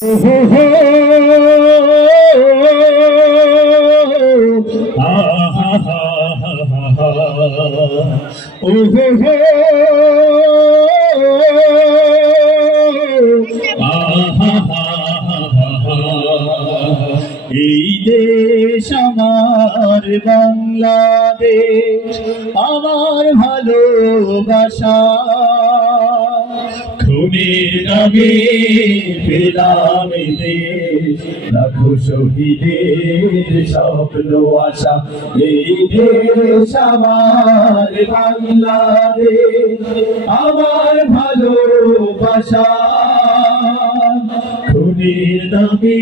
এই দেশ আমার বাংলাদেশ, আমার ভালোবাসা। খুনের দাগে পেলাম দেশ, লাখো শহীদের স্বপ্ন আশা। এই দেশ আমার বাংলাদেশ, আমার ভালোবাসা। খুনের দাগে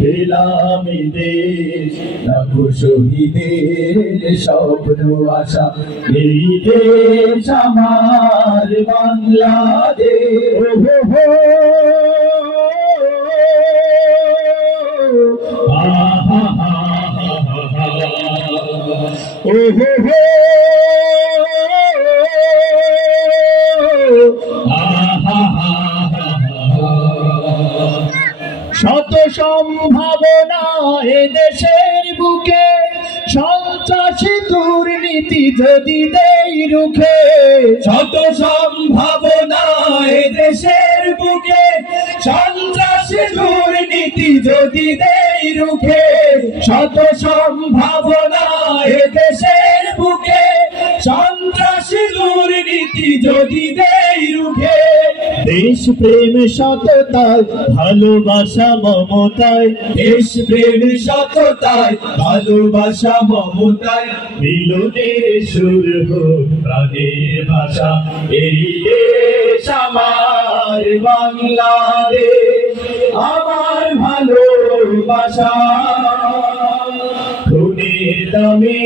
পেলাম দেশ, লাখো শহীদের স্বপ্ন আশা। এই দেশ আমার বাংলাদেশ। শত সম্ভাবনা এ দেশের বুকে, সন্ত্রাসী দুর্নীতি যদি দেই রুখে। শত সম্ভাবনা এ দেশের বুকে, সন্ত্রাসী দুর্নীতি যদি দেই রুখে। শত সম্ভাবনা এ দেশের বুকে, সন্ত্রাসী দুর্নীতি যদি দেই রুখে। দেশ প্রেম সততায়, ভালোবাসা মমতায়। দেশ প্রেম সততায়, ভালোবাসা মমতায়। মিলনের সুর হোক প্রাণের ভাষা। এই দেশ আমার বাংলাদেশ, আমার ভালোবাসা। খুনের দামে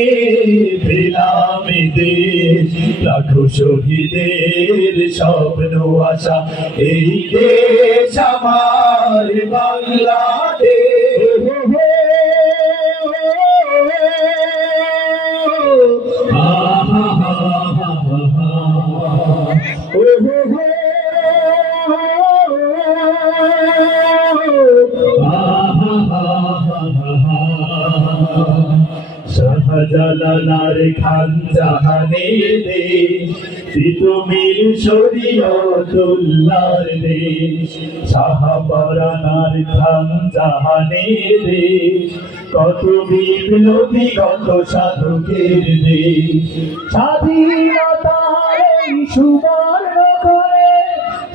পেলাম দেশ, লাখো শহীদের স্বপ্ন আশা। এই দেশ আমার বাংলাদেশ। শাহজালাল খান জাহানের দেশ, তিতুমির শরীয়তুল্লাহর দেশ। শাহপরানার খান জাহানের দেশ, কত বিপ্লবী কত সাধকের দেশ। স্বাধীনতার এই সুবর্ণ করে,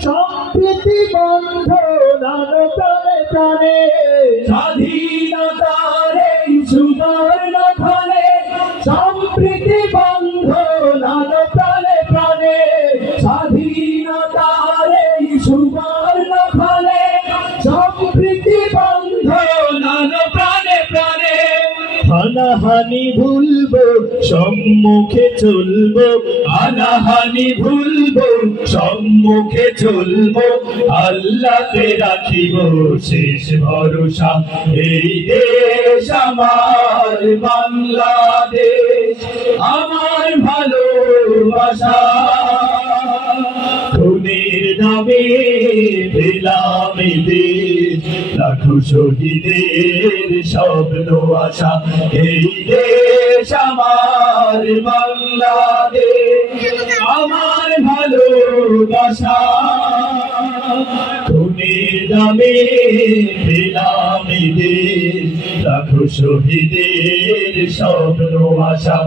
সম্প্রীতি বন্ধন প্রাণে প্রাণে। স্বাধীনতার এই সুবর্ণ ঘরে, সম্প্রীতি বন্ধন প্রাণে প্রাণে। স্বাধীনতার এই সুবর্ণ ঘরে, সম্প্রীতি বন্ধন প্রাণে প্রাণে। হানাহানি ভুলবো, সম্মুখে চলবো। হানাহানি ভুলবো, সম্মুখে চলবো। আল্লাহকে রাখিব শেষ ভরসা। এই দেশ আমার বাংলাদেশ, আমার ভালোবাসা। খুনের দামে পেলাম দেশ, লাখো শহীদের স্বপ্ন আশা। এই দেশ আমার বাংলাদেশ, আমার ভালোবাসা। খুনের দামে পেলাম দেশ, লাখো শহীদের স্বপ্ন আশা।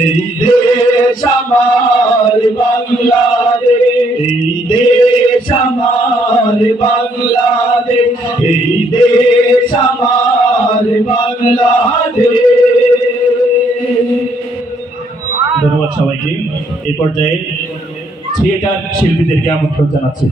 এই দেশ আমার বাংলাদেশ, এই দেশ আমার বাংলাদেশ, এই দেশ আমার বাংলাদেশ। ধন্যবাদ সবাইকে। এই পর্যায়ে থিয়েটার শিল্পীদেরকে আমন্ত্রণ জানাচ্ছি।